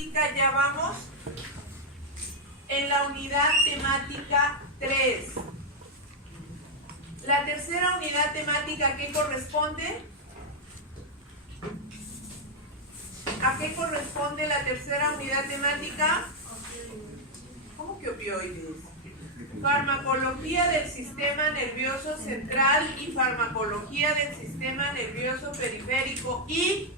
Ya vamos en la unidad temática 3. La tercera unidad temática, ¿a qué corresponde? ¿A qué corresponde la tercera unidad temática? ¿Cómo que opioides? Farmacología del sistema nervioso central y farmacología del sistema nervioso periférico y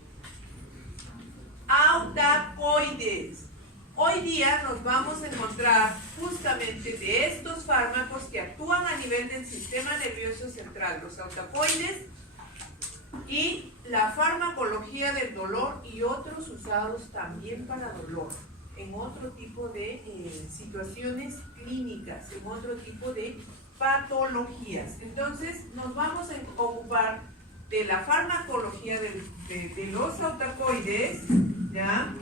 autacoides. Hoy día nos vamos a encontrar justamente de estos fármacos que actúan a nivel del sistema nervioso central, los autacoides y la farmacología del dolor y otros usados también para dolor, en otro tipo de situaciones clínicas, en otro tipo de patologías. Entonces nos vamos a ocupar de la farmacología de los autacoides, ¿ya?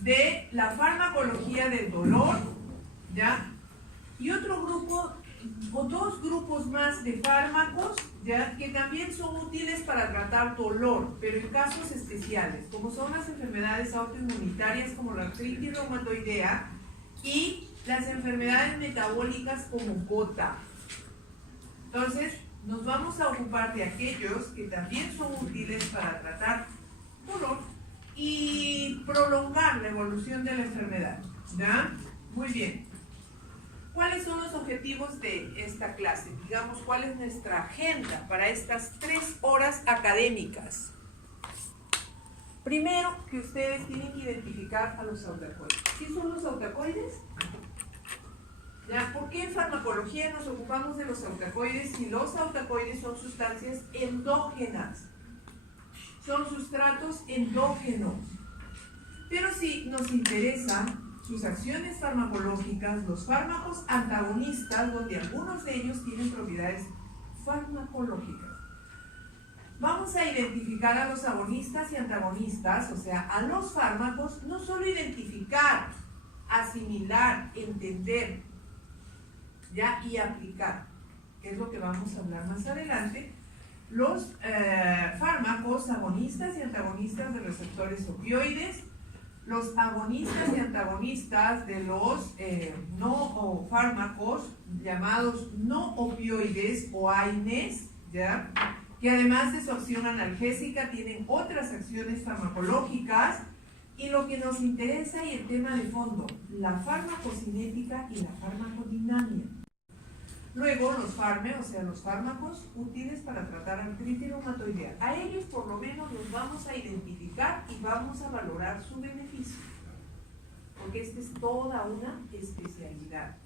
De la farmacología del dolor, ¿ya? Y otro grupo, o dos grupos más de fármacos, ¿ya? Que también son útiles para tratar dolor, pero en casos especiales, como son las enfermedades autoinmunitarias como la artritis reumatoidea y las enfermedades metabólicas como gota. Entonces, nos vamos a ocupar de aquellos que también son útiles para tratar dolor y prolongar la evolución de la enfermedad, ¿ya? Muy bien. ¿Cuáles son los objetivos de esta clase? Digamos, ¿cuál es nuestra agenda para estas 3 horas académicas? Primero, que ustedes tienen que identificar a los autacoides. ¿Qué son los autacoides? ¿Ya? ¿Por qué en farmacología nos ocupamos de los autacoides si los autacoides son sustancias endógenas? Son sustratos endógenos. Pero si nos interesan sus acciones farmacológicas, los fármacos antagonistas, donde algunos de ellos tienen propiedades farmacológicas. Vamos a identificar a los agonistas y antagonistas, o sea, a los fármacos, no solo identificar, asimilar, entender, ¿ya? Y aplicar, que es lo que vamos a hablar más adelante. Los fármacos agonistas y antagonistas de receptores opioides, los agonistas y antagonistas de los fármacos llamados no opioides o AINES, ¿ya? Que además de su acción analgésica tienen otras acciones farmacológicas, y lo que nos interesa y el tema de fondo, la farmacocinética y la farmacodinamia. Luego los fármacos útiles para tratar artritis reumatoidea. A ellos por lo menos los vamos a identificar y vamos a valorar su beneficio, porque esta es toda una especialidad,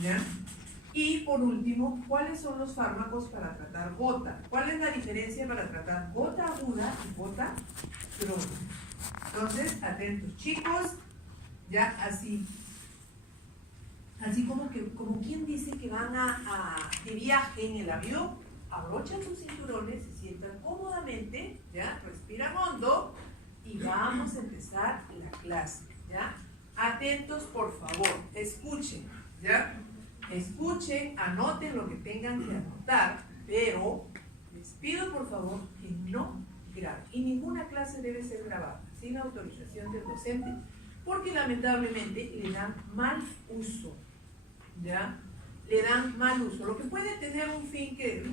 ¿ya? Y por último, ¿cuáles son los fármacos para tratar gota? ¿Cuál es la diferencia para tratar gota aguda y gota crónica? Entonces, atentos chicos, ya así como quien dice que van de viaje en el avión, abrochan sus cinturones, se sientan cómodamente, ya, respiran hondo y vamos a empezar la clase, ya. Atentos por favor, escuchen, ya. Escuchen, anoten lo que tengan que anotar, pero les pido por favor que no graben. Y ninguna clase debe ser grabada sin autorización del docente, porque lamentablemente le dan mal uso, ¿ya? Le dan mal uso, lo que puede tener un fin que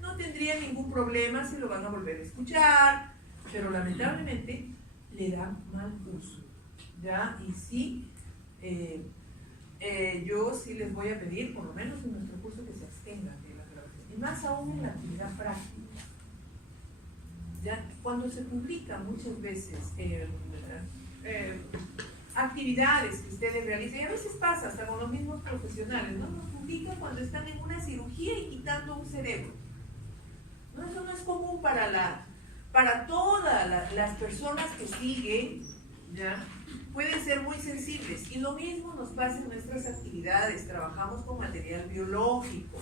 no tendría ningún problema si lo van a volver a escuchar, pero lamentablemente le dan mal uso, ¿ya? Y sí, yo sí les voy a pedir, por lo menos en nuestro curso, que se abstengan de la grabación, y más aún en la actividad práctica. ¿Ya? Cuando se publican muchas veces actividades que ustedes realizan, y a veces pasa hasta con los mismos profesionales, ¿no? Nos publican cuando están en una cirugía y quitando un cerebro, ¿no? Eso no es común para todas las personas que siguen, ¿ya? Pueden ser muy sensibles, y lo mismo nos pasa en nuestras actividades. Trabajamos con material biológico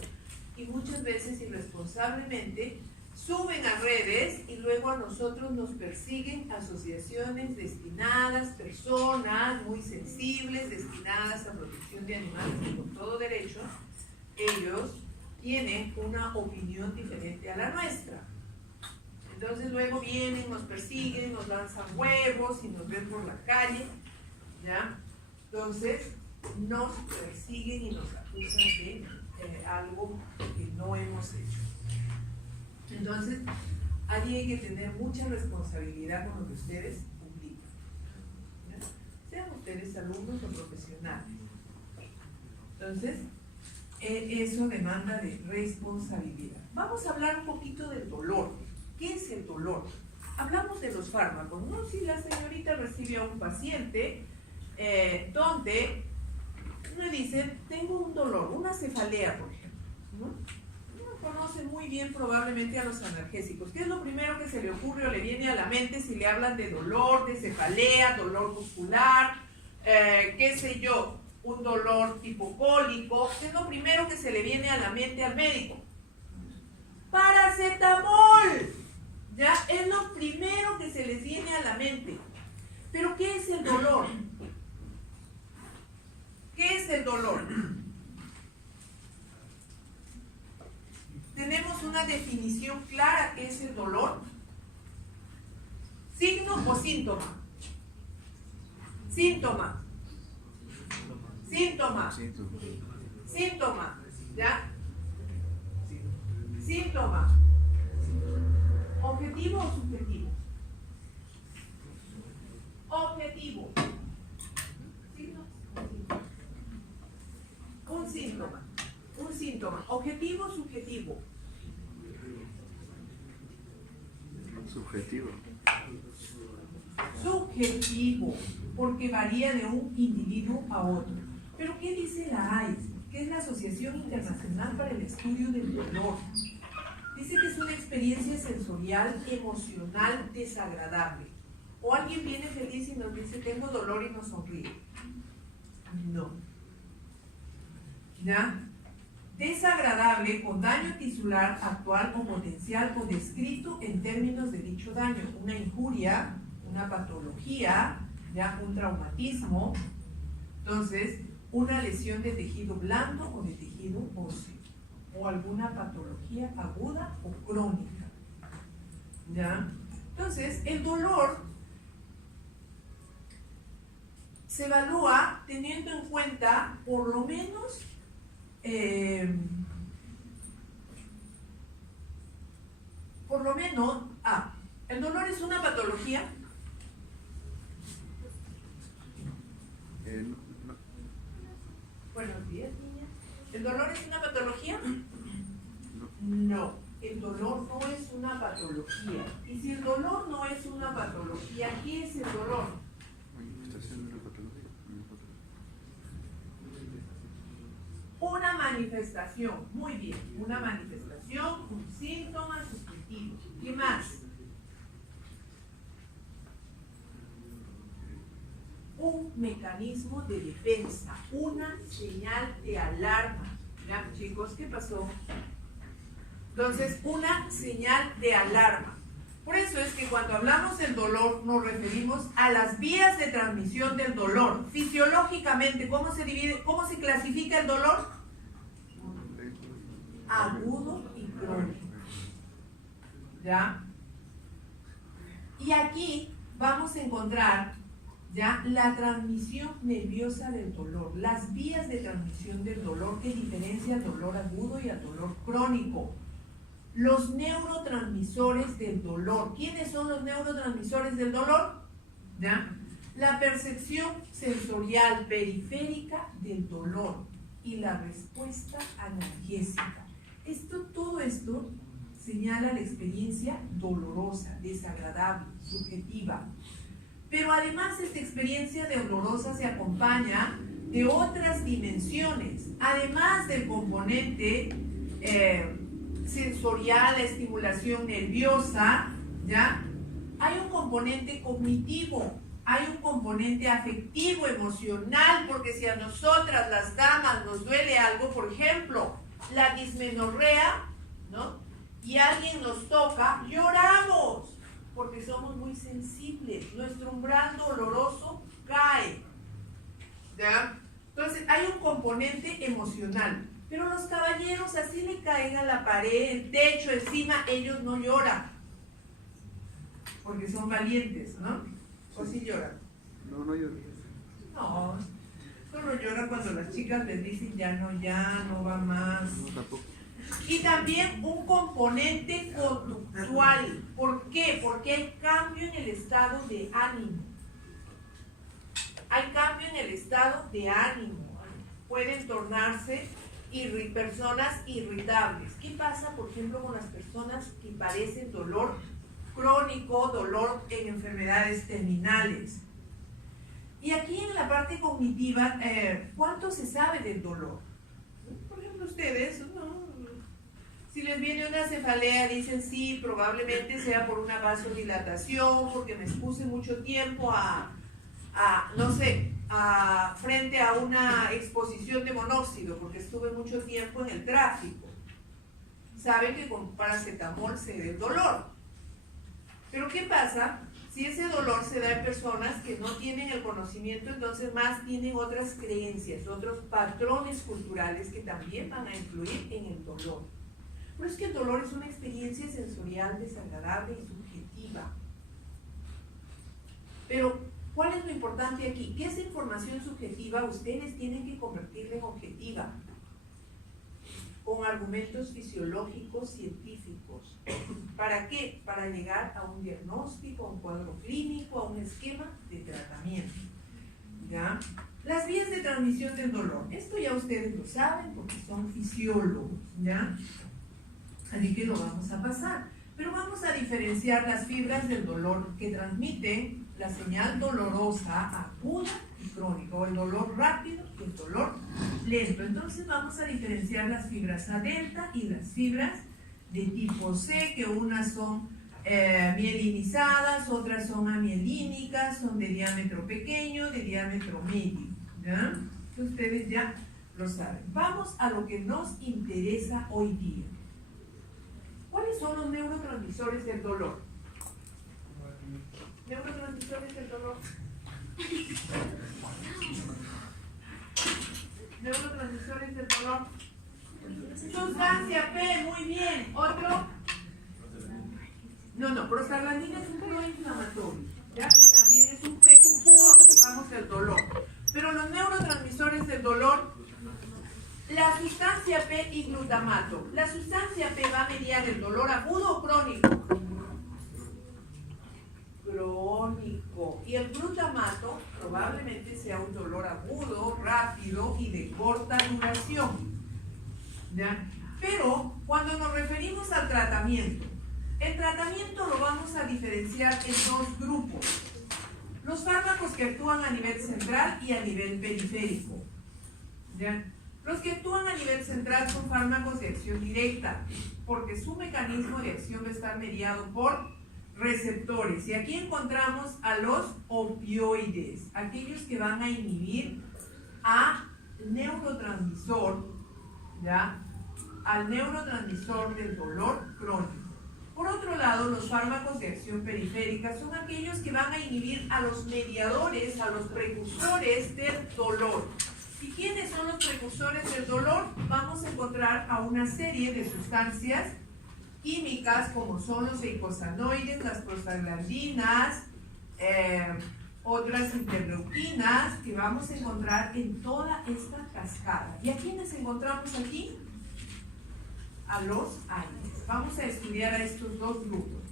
y muchas veces irresponsablemente suben a redes y luego a nosotros nos persiguen asociaciones destinadas, personas muy sensibles, destinadas a protección de animales, y con todo derecho, ellos tienen una opinión diferente a la nuestra. Entonces luego vienen, nos persiguen, nos lanzan huevos y nos ven por la calle, ¿ya? Entonces nos persiguen y nos acusan de algo que no hemos hecho. Entonces, allí hay que tener mucha responsabilidad con lo que ustedes publican, ¿ya? Sean ustedes alumnos o profesionales. Entonces, eso demanda de responsabilidad. Vamos a hablar un poquito del dolor. ¿Qué es el dolor? Hablamos de los fármacos, ¿no? Si la señorita recibe a un paciente donde me dice, tengo un dolor, una cefalea, por ejemplo, ¿no? Uno conoce muy bien probablemente a los analgésicos. ¿Qué es lo primero que se le ocurre o le viene a la mente si le hablan de dolor, de cefalea, dolor muscular, qué sé yo, un dolor tipo cólico? ¿Qué es lo primero que se le viene a la mente al médico? ¡Paracetamol! Ya, es lo primero que se les viene a la mente. ¿Pero qué es el dolor? ¿Qué es el dolor? ¿Tenemos una definición clara qué es el dolor? ¿Signo o síntoma? Síntoma. Síntoma. Síntoma. ¿Ya? Síntoma. ¿Objetivo o subjetivo? Objetivo. ¿Signo? Un síntoma. Un síntoma. ¿Objetivo o subjetivo? Subjetivo. Subjetivo, porque varía de un individuo a otro. ¿Pero qué dice la AIS? Que es la Asociación Internacional para el Estudio del Dolor. Dice que es una experiencia sensorial, emocional, desagradable. O alguien viene feliz y nos dice, tengo dolor y nos sonríe. No. ¿Ya? Desagradable con daño tisular actual o potencial o descrito en términos de dicho daño. Una injuria, una patología, ¿ya? Un traumatismo. Entonces, una lesión de tejido blando o de tejido óseo. O alguna patología aguda o crónica. ¿Ya? Entonces, el dolor se evalúa teniendo en cuenta por lo menos el dolor es una patología. No. Buenos días, niñas. ¿El dolor es una patología? No, el dolor no es una patología. Y si el dolor no es una patología, ¿qué es el dolor? Manifestación de una patología. Una manifestación, muy bien, una manifestación, un síntoma subjetivo. ¿Qué más? Un mecanismo de defensa, una señal de alarma. ¿Ya, chicos? ¿Qué pasó? Entonces, una señal de alarma. Por eso es que cuando hablamos del dolor nos referimos a las vías de transmisión del dolor. Fisiológicamente, ¿cómo se divide, cómo se clasifica el dolor? Agudo y crónico. ¿Ya? Y aquí vamos a encontrar ya la transmisión nerviosa del dolor, las vías de transmisión del dolor que diferencia al dolor agudo y al dolor crónico. Los neurotransmisores del dolor. ¿Quiénes son los neurotransmisores del dolor? ¿Ya? La percepción sensorial periférica del dolor y la respuesta analgésica. Todo esto señala la experiencia dolorosa, desagradable, subjetiva. Pero además esta experiencia dolorosa se acompaña de otras dimensiones, además del componente sensorial, la estimulación nerviosa, ¿ya? Hay un componente cognitivo, hay un componente afectivo, emocional, porque si a nosotras las damas nos duele algo, por ejemplo, la dismenorrea, ¿no? Y alguien nos toca, lloramos, porque somos muy sensibles, nuestro umbral doloroso cae, ¿ya? Entonces hay un componente emocional. Pero los caballeros así le caen a la pared, el techo, encima, ellos no lloran. porque son valientes, ¿no? ¿O sí lloran? No, no lloro. No, solo lloran cuando las chicas les dicen ya no va más. No, tampoco. Y también un componente conductual. ¿Por qué? Porque hay cambio en el estado de ánimo. Hay cambio en el estado de ánimo. Pueden tornarse personas irritables. ¿Qué pasa, por ejemplo, con las personas que padecen dolor crónico, dolor en enfermedades terminales? Y aquí en la parte cognitiva, ¿cuánto se sabe del dolor? Por ejemplo, ustedes, ¿no? Si les viene una cefalea, dicen sí, probablemente sea por una vasodilatación, porque me expuse mucho tiempo frente a una exposición de monóxido, porque estuve mucho tiempo en el tráfico. Saben que con paracetamol se da el dolor. Pero ¿qué pasa? Si ese dolor se da en personas que no tienen el conocimiento, entonces más tienen otras creencias, otros patrones culturales que también van a influir en el dolor. Pero es que el dolor es una experiencia sensorial desagradable y subjetiva. Pero, ¿cuál es lo importante aquí? Que esa información subjetiva ustedes tienen que convertirla en objetiva, con argumentos fisiológicos, científicos. ¿Para qué? Para llegar a un diagnóstico, a un cuadro clínico, a un esquema de tratamiento. ¿Ya? Las vías de transmisión del dolor. Esto ya ustedes lo saben porque son fisiólogos, ¿ya? Así que lo vamos a pasar. Pero vamos a diferenciar las fibras del dolor que transmiten la señal dolorosa aguda y crónica, o el dolor rápido y el dolor lento. Entonces vamos a diferenciar las fibras A delta y las fibras de tipo C, que unas son mielinizadas, otras son amielínicas, son de diámetro pequeño, de diámetro medio. ¿Ya? Ustedes ya lo saben. Vamos a lo que nos interesa hoy día. ¿Cuáles son los neurotransmisores del dolor? Neurotransmisores del dolor. Neurotransmisores del dolor. Sustancia P, muy bien. ¿Otro? No, prostaglandina es un proinflamatorio, ya que también es un precursor, digamos, del dolor. Pero los neurotransmisores del dolor, la sustancia P y glutamato. La sustancia P va a mediar el dolor agudo o crónico. Crónico. Y el glutamato probablemente sea un dolor agudo, rápido y de corta duración. ¿Ya? Pero cuando nos referimos al tratamiento, el tratamiento lo vamos a diferenciar en dos grupos. Los fármacos que actúan a nivel central y a nivel periférico. ¿Ya? Los que actúan a nivel central son fármacos de acción directa, porque su mecanismo de acción va a estar mediado por receptores. Y aquí encontramos a los opioides, aquellos que van a inhibir al neurotransmisor, ¿ya? Al neurotransmisor del dolor crónico. Por otro lado, los fármacos de acción periférica son aquellos que van a inhibir a los mediadores, a los precursores del dolor. ¿Y quiénes son los precursores del dolor? Vamos a encontrar a una serie de sustancias químicas como son los eicosanoides, las prostaglandinas, otras interleuquinas que vamos a encontrar en toda esta cascada. ¿Y a quiénes encontramos aquí? A los AINES. Vamos a estudiar a estos dos grupos.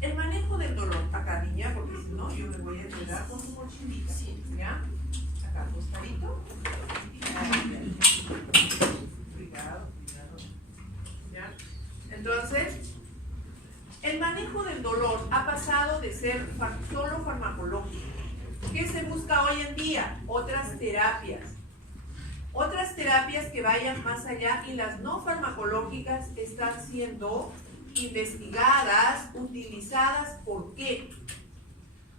El manejo del dolor, acá niña, porque si no yo me voy a enredar con su mochilita, ¿ya? Acá, costadito. Cuidado. ¿Ya? Entonces, el manejo del dolor ha pasado de ser solo farmacológico. ¿Qué se busca hoy en día? Otras terapias que vayan más allá, y las no farmacológicas están siendo investigadas, utilizadas. ¿Por qué?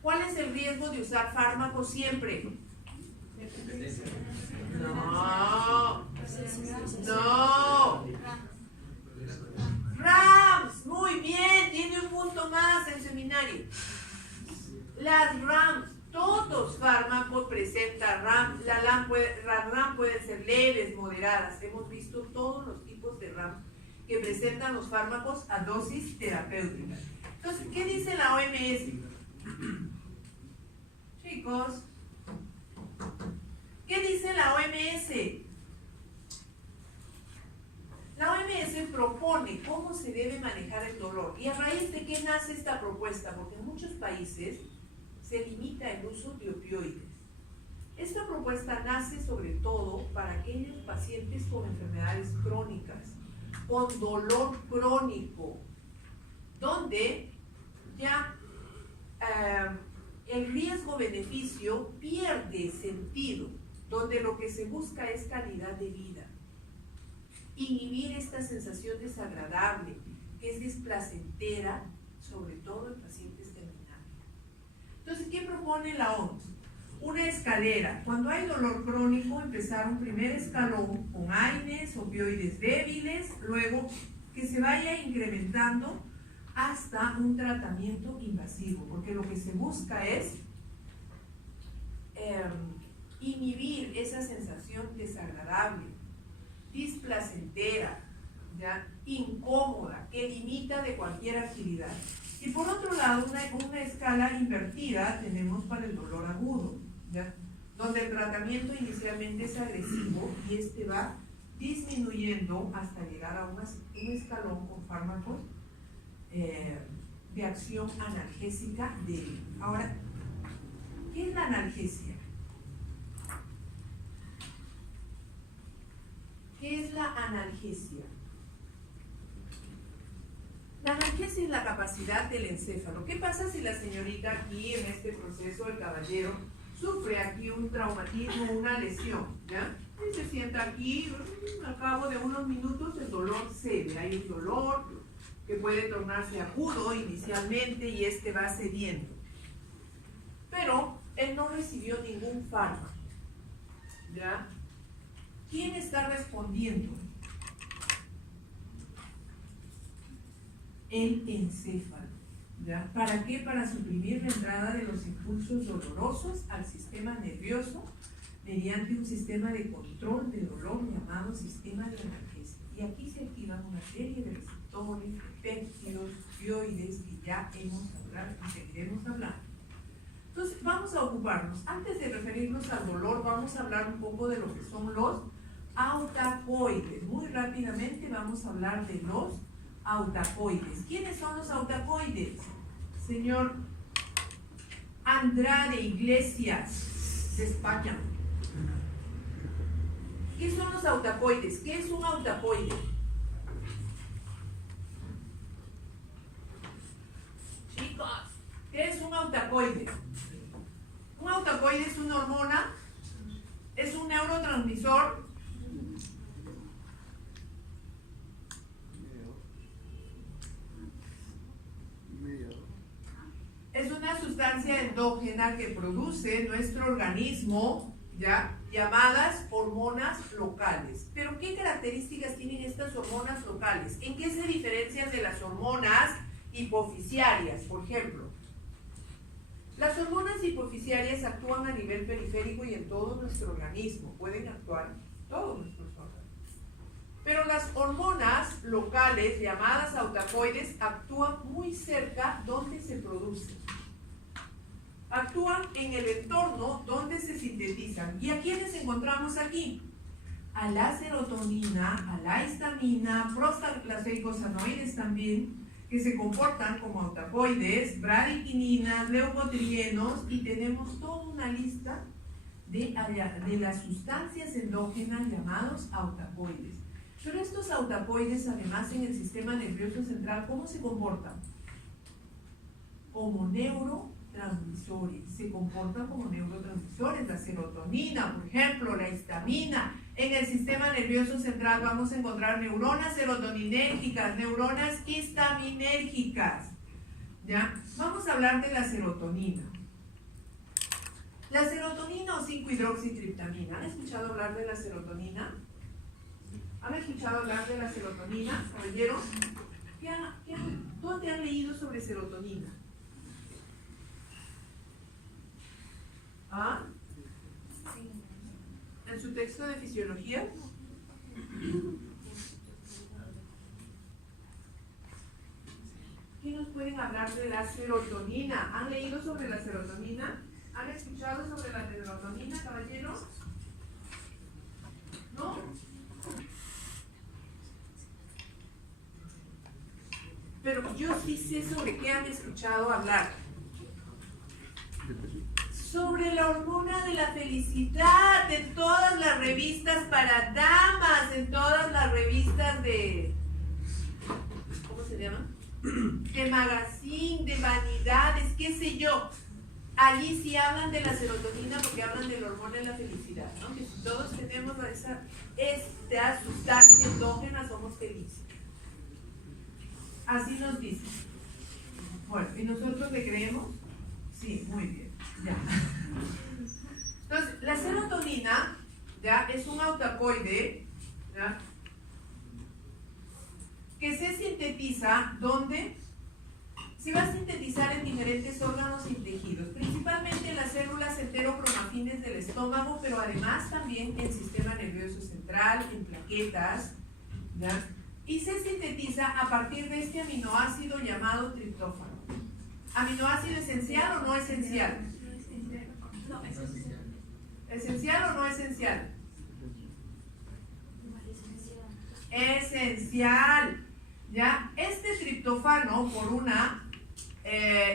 ¿Cuál es el riesgo de usar fármacos siempre? No. RAMS, muy bien, tiene un punto más en seminario. Las RAMS, todos fármacos presentan RAM. Las RAM pueden ser leves, moderadas. Hemos visto todos los tipos de RAM que presentan los fármacos a dosis terapéuticas. Entonces, ¿qué dice la OMS? Chicos, ¿qué dice la OMS? La OMS propone cómo se debe manejar el dolor. ¿Y a raíz de qué nace esta propuesta? Porque en muchos países se limita el uso de opioides. Esta propuesta nace sobre todo para aquellos pacientes con enfermedades crónicas, con dolor crónico, donde ya el riesgo-beneficio pierde sentido, donde lo que se busca es calidad de vida. Inhibir esta sensación desagradable, que es displacentera, sobre todo en pacientes terminales. Entonces, ¿qué propone la OMS? Una escalera. Cuando hay dolor crónico, empezar un primer escalón con AINES, opioides débiles, luego que se vaya incrementando hasta un tratamiento invasivo, porque lo que se busca es inhibir esa sensación desagradable, displacentera, ¿ya? Incómoda, que limita de cualquier actividad. Y por otro lado, una escala invertida tenemos para el dolor agudo, ¿ya? Donde el tratamiento inicialmente es agresivo y este va disminuyendo hasta llegar a un escalón con fármacos de acción analgésica débil. Ahora, ¿qué es la analgesia? ¿Qué es la analgesia? La analgesia es la capacidad del encéfalo. ¿Qué pasa si la señorita aquí en este proceso, el caballero, sufre aquí un traumatismo, una lesión, ¿ya? Y se sienta aquí, al cabo de unos minutos el dolor cede. Hay un dolor que puede tornarse agudo inicialmente y este va cediendo. Pero él no recibió ningún fármaco, ¿ya? ¿Quién está respondiendo? El encéfalo. ¿Ya? ¿Para qué? Para suprimir la entrada de los impulsos dolorosos al sistema nervioso mediante un sistema de control de dolor llamado sistema de analgesia. Y aquí se activan una serie de receptores, de péptidos, opioides que ya hemos hablado y seguiremos hablando. Entonces vamos a ocuparnos, antes de referirnos al dolor, vamos a hablar un poco de lo que son los autacoides. Muy rápidamente vamos a hablar de los autacoides. ¿Quiénes son los autacoides? Señor Andrade Iglesias, de España. ¿Qué son los autacoides? ¿Qué es un autacoide? Chicos, ¿qué es un autacoide? Un autacoide es una hormona, es un neurotransmisor. Es una sustancia endógena que produce nuestro organismo, ¿ya? Llamadas hormonas locales. Pero ¿qué características tienen estas hormonas locales? ¿En qué se diferencian de las hormonas hipofisiarias, por ejemplo? Las hormonas hipofisiarias actúan a nivel periférico y en todo nuestro organismo. Pueden actuar en todos nuestros órganos. Pero las hormonas locales, llamadas autacoides, actúan muy cerca donde se producen. Actúan en el entorno donde se sintetizan. ¿Y a quiénes encontramos aquí? A la serotonina, a la histamina, prostaglandinoides también, que se comportan como autacoides, bradykininas, leucotrienos, y tenemos toda una lista de las sustancias endógenas llamados autacoides. Pero estos autacoides, además, en el sistema nervioso central, ¿cómo se comportan? Como neurotransmisores. Se comportan como neurotransmisores. La serotonina, por ejemplo, la histamina. En el sistema nervioso central vamos a encontrar neuronas serotoninérgicas, neuronas histaminérgicas. ¿Ya? Vamos a hablar de la serotonina. La serotonina o 5-hidroxitriptamina. ¿Han escuchado hablar de la serotonina? ¿Han escuchado hablar de la serotonina, caballeros? ¿Dónde han leído sobre serotonina? ¿Ah? ¿En su texto de fisiología? ¿Quién nos pueden hablar de la serotonina. ¿Han leído sobre la serotonina? ¿Han escuchado sobre la serotonina, caballeros? ¿No? Pero yo sí sé sobre qué han escuchado hablar. Sobre la hormona de la felicidad, en todas las revistas para damas, en todas las revistas de... ¿Cómo se llama? De magazine, de vanidades, qué sé yo. Allí sí hablan de la serotonina porque hablan de la hormona de la felicidad, ¿no? Que si todos tenemos esta sustancia endógena somos felices. Así nos dicen. Bueno, ¿y nosotros le creemos? Sí, muy bien, ya. Entonces, la serotonina, ya, es un autacoide, ya, que se sintetiza donde se va a sintetizar en diferentes órganos y tejidos, principalmente en las células enterocromafines del estómago, pero además también en el sistema nervioso central, en plaquetas, ¿ya? Y se sintetiza a partir de este aminoácido llamado triptófano. ¿Aminoácido esencial o no esencial? No, es esencial. ¿Esencial o no esencial? Esencial. ¿Ya? Este triptófano, por una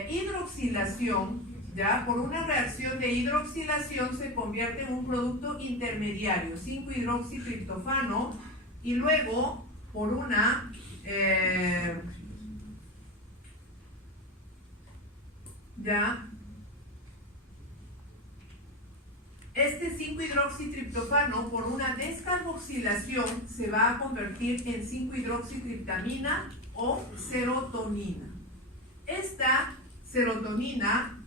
hidroxilación, ¿ya? Por una reacción de hidroxilación se convierte en un producto intermediario, 5-hidroxitriptófano, y luego por una ¿ya? Este 5-hidroxitriptófano por una descarboxilación se va a convertir en 5-hidroxitriptamina o serotonina. Esta serotonina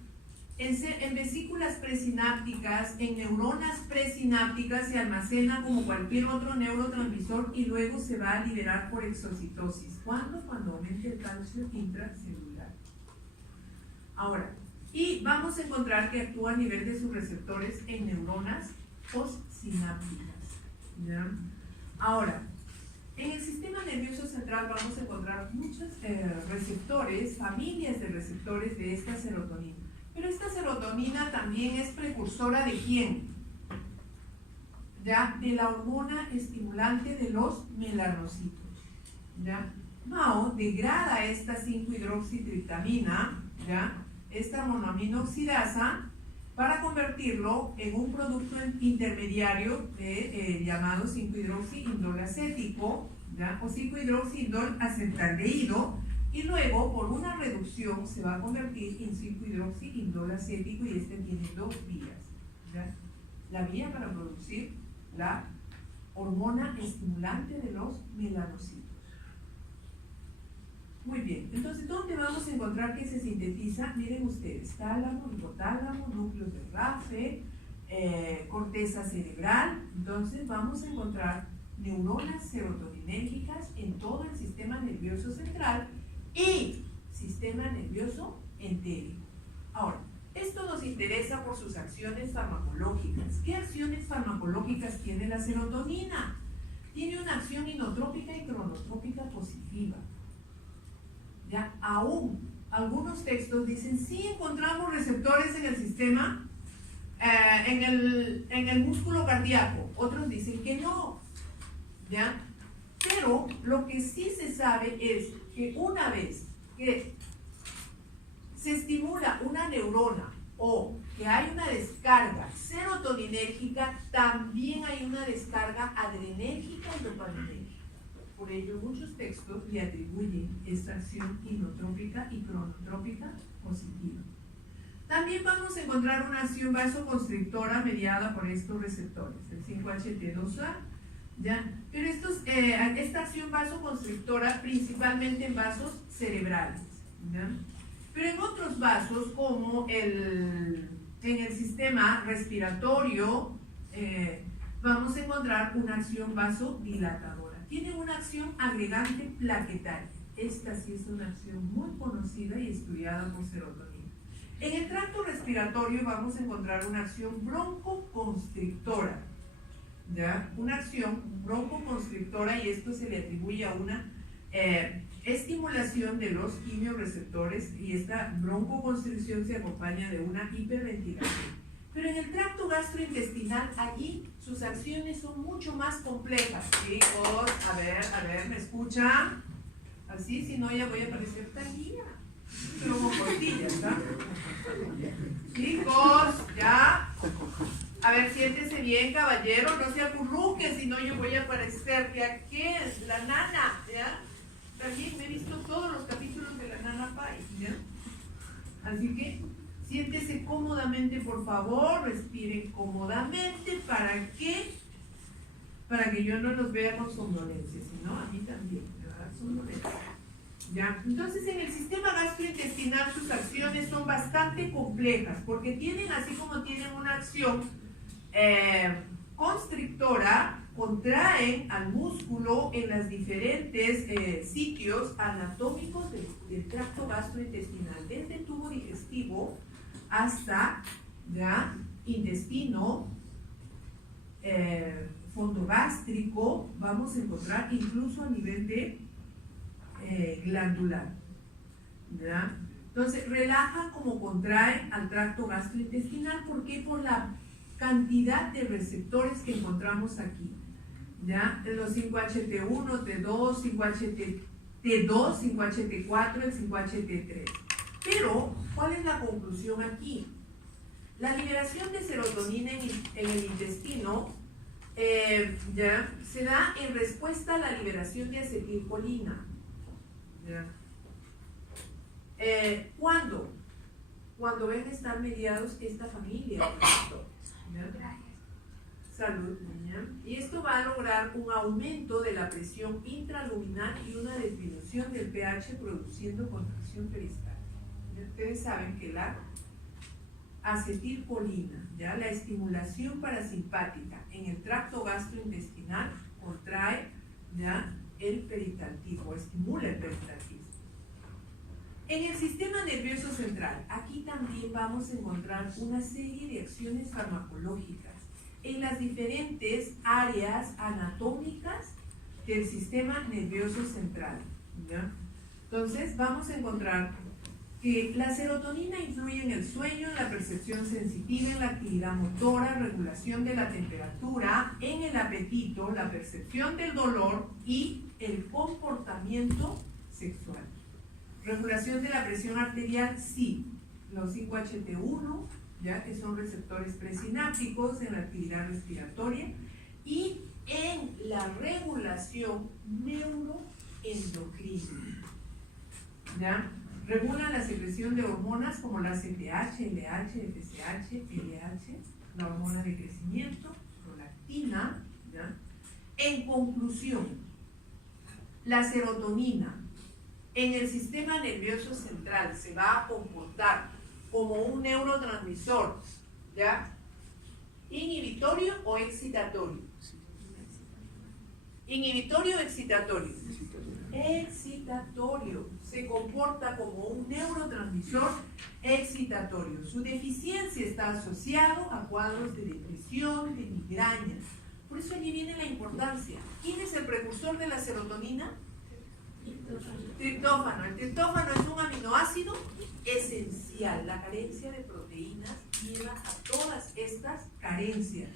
en vesículas presinápticas, en neuronas presinápticas se almacena como cualquier otro neurotransmisor y luego se va a liberar por exocitosis. ¿Cuándo? Cuando aumente el calcio intracelular. Ahora, y vamos a encontrar que actúa a nivel de sus receptores en neuronas postsinápticas. ¿Ya? Ahora, en el sistema nervioso central vamos a encontrar muchos receptores, familias de receptores de esta serotonina. Pero esta serotonina también es precursora ¿de quién? ¿Ya? De la hormona estimulante de los melanocitos. ¿Ya? MAO degrada esta 5-hidroxitriptamina, ¿ya? Esta monoaminoxidasa, para convertirlo en un producto intermediario llamado 5-hidroxiindol acético, ¿ya? O 5-hidroxiindol acetaldehído, y luego por una reducción se va a convertir en 5-hidroxiindol acético, y este tiene dos vías, ¿ya? La vía para producir la hormona estimulante de los melanocitos. Muy bien, entonces, ¿dónde vamos a encontrar que se sintetiza? Miren ustedes, tálamo, hipotálamo, núcleos de RAFE, corteza cerebral. Entonces, vamos a encontrar neuronas serotoninérgicas en todo el sistema nervioso central y sistema nervioso entérico. Ahora, esto nos interesa por sus acciones farmacológicas. ¿Qué acciones farmacológicas tiene la serotonina? Tiene una acción inotrópica y cronotrópica positiva. Ya, aún algunos textos dicen sí encontramos receptores en el sistema, en el músculo cardíaco. Otros dicen que no, ¿ya? Pero lo que sí se sabe es que una vez que se estimula una neurona o que hay una descarga serotoninérgica, también hay una descarga adrenérgica y dopaminérgica. Por ello, muchos textos le atribuyen esta acción inotrópica y cronotrópica positiva. También vamos a encontrar una acción vasoconstrictora mediada por estos receptores, el 5-HT2A, ¿ya? Pero esta acción vasoconstrictora principalmente en vasos cerebrales, ¿ya? Pero en otros vasos, como en el sistema respiratorio, vamos a encontrar una acción vasodilatadora. Tiene una acción agregante plaquetaria. Esta sí es una acción muy conocida y estudiada por serotonina. En el tracto respiratorio vamos a encontrar una acción broncoconstrictora, ¿ya? Una acción broncoconstrictora, y esto se le atribuye a una estimulación de los quimiorreceptores y esta broncoconstricción se acompaña de una hiperventilación. Pero en el tracto gastrointestinal, allí sus acciones son mucho más complejas. Chicos, a ver, ¿me escuchan? Así, si no, ya voy a aparecer taquilla. Pero con cortillas, ¿está? Chicos, ya. A ver, siéntese bien, caballero, no se acurruque, si no yo voy a aparecer. ¿Qué es? La nana, ¿ya? También me he visto todos los capítulos de la Nana Pai, ¿ya? Así que siéntese cómodamente, por favor, respiren cómodamente. ¿Para qué? Para que yo no los vea con somnolencia, sino a mí también, ¿verdad? Somnolencia. ¿Ya? Entonces, en el sistema gastrointestinal sus acciones son bastante complejas, porque tienen, así como tienen una acción constrictora, contraen al músculo en los diferentes sitios anatómicos del tracto gastrointestinal, desde el tubo digestivo hasta ¿ya? Intestino, fondo gástrico, vamos a encontrar incluso a nivel de glandular. ¿Ya? Entonces, relajan como contraen al tracto gastrointestinal. ¿Por qué? Por la cantidad de receptores que encontramos aquí. ¿Ya? Los 5HT1, T2, 5HT2, 5HT4, el 5HT3. Pero, ¿cuál es la conclusión aquí? La liberación de serotonina en el intestino ¿ya? Se da en respuesta a la liberación de acetilcolina. ¿Ya? ¿Cuándo? Cuando ven estar mediados esta familia. ¿Ya? Salud, niña. Y esto va a lograr un aumento de la presión intraluminal y una disminución del pH produciendo contracción peristáltica. Ustedes saben que la acetilcolina, ¿ya? La estimulación parasimpática en el tracto gastrointestinal contrae ¿ya? El peritaltismo, estimula el peritaltismo. En el sistema nervioso central, aquí también vamos a encontrar una serie de acciones farmacológicas en las diferentes áreas anatómicas del sistema nervioso central. ¿Ya? Entonces, vamos a encontrar que la serotonina influye en el sueño, en la percepción sensitiva, en la actividad motora, regulación de la temperatura, en el apetito, la percepción del dolor y el comportamiento sexual. Regulación de la presión arterial, sí. Los 5HT1, ya que son receptores presinápticos en la actividad respiratoria, y en la regulación neuroendocrina. ¿Ya? Regulan la secreción de hormonas como la CTH, LH, FSH, LH, la hormona de crecimiento, prolactina. ¿Ya? En conclusión, la serotonina en el sistema nervioso central se va a comportar como un neurotransmisor, ¿ya? ¿Inhibitorio o excitatorio? ¿Inhibitorio o excitatorio? Excitatorio. Se comporta como un neurotransmisor excitatorio. Su deficiencia está asociado a cuadros de depresión, de migrañas. Por eso allí viene la importancia. ¿Quién es el precursor de la serotonina? Triptófano. El triptófano es un aminoácido esencial. La carencia de proteínas lleva a todas estas carencias.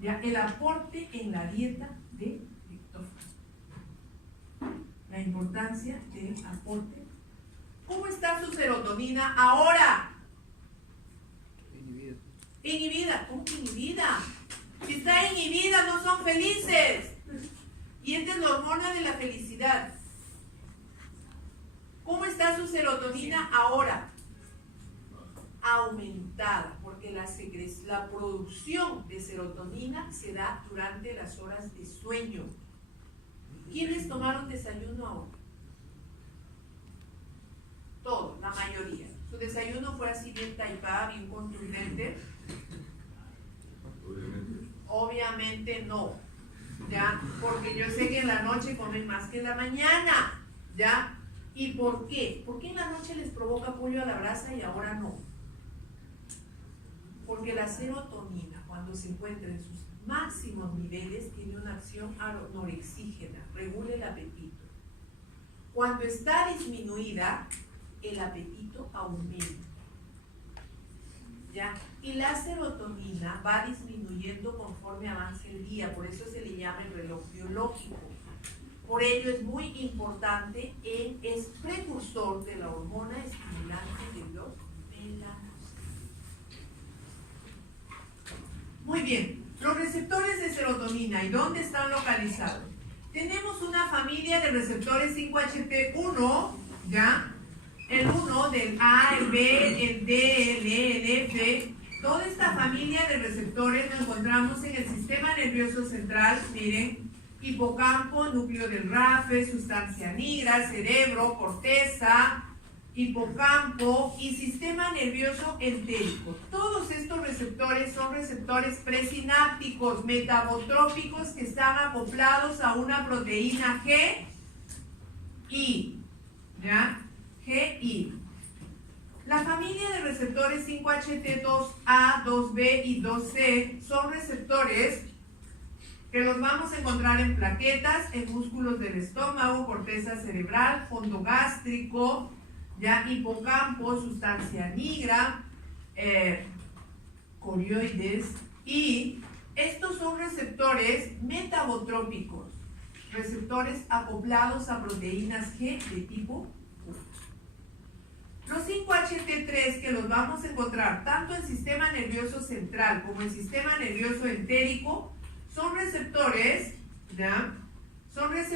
¿Ya? El aporte en la dieta de triptófano. La importancia del aporte. ¿Cómo está su serotonina ahora? Inhibida. Inhibida. ¿Cómo que inhibida? Si está inhibida, no son felices. Y esta es la hormona de la felicidad. ¿Cómo está su serotonina ahora? Aumentada, porque la producción de serotonina se da durante las horas de sueño. ¿Quiénes tomaron desayuno ahora? Todos, la mayoría. ¿Su desayuno fue así bien taipá, bien contundente? Obviamente no. ¿Ya? Porque yo sé que en la noche comen más que en la mañana. ¿Ya? ¿Y por qué? ¿Por qué en la noche les provoca pollo a la brasa y ahora no? Porque la serotonina, cuando se encuentra en sus máximos niveles, tiene una acción anorexígena, regula el apetito. Cuando está disminuida, el apetito aumenta. ¿Ya? Y la serotonina va disminuyendo conforme avance el día, por eso se le llama el reloj biológico. Por ello es muy importante, es precursor de la hormona estimulante de los melanocitos. Muy bien, los receptores de serotonina, ¿y dónde están localizados? Tenemos una familia de receptores 5HT1, ¿ya? El 1 del A, el B, el D, el E, el F. Toda esta familia de receptores la encontramos en el sistema nervioso central, miren, hipocampo, núcleo del RAFE, sustancia nigra, cerebro, corteza, hipocampo y sistema nervioso entérico. Todos estos receptores son receptores presinápticos, metabotrópicos que están acoplados a una proteína GI, ¿ya? GI. La familia de receptores 5HT2A, 2B y 2C son receptores que los vamos a encontrar en plaquetas, en músculos del estómago, corteza cerebral, fondo gástrico, ya hipocampo, sustancia nigra, corioides, y estos son receptores metabotrópicos, receptores acoplados a proteínas G de tipo U. Los 5HT3 que los vamos a encontrar tanto en sistema nervioso central como en sistema nervioso entérico son receptores, ¿ya? Son receptores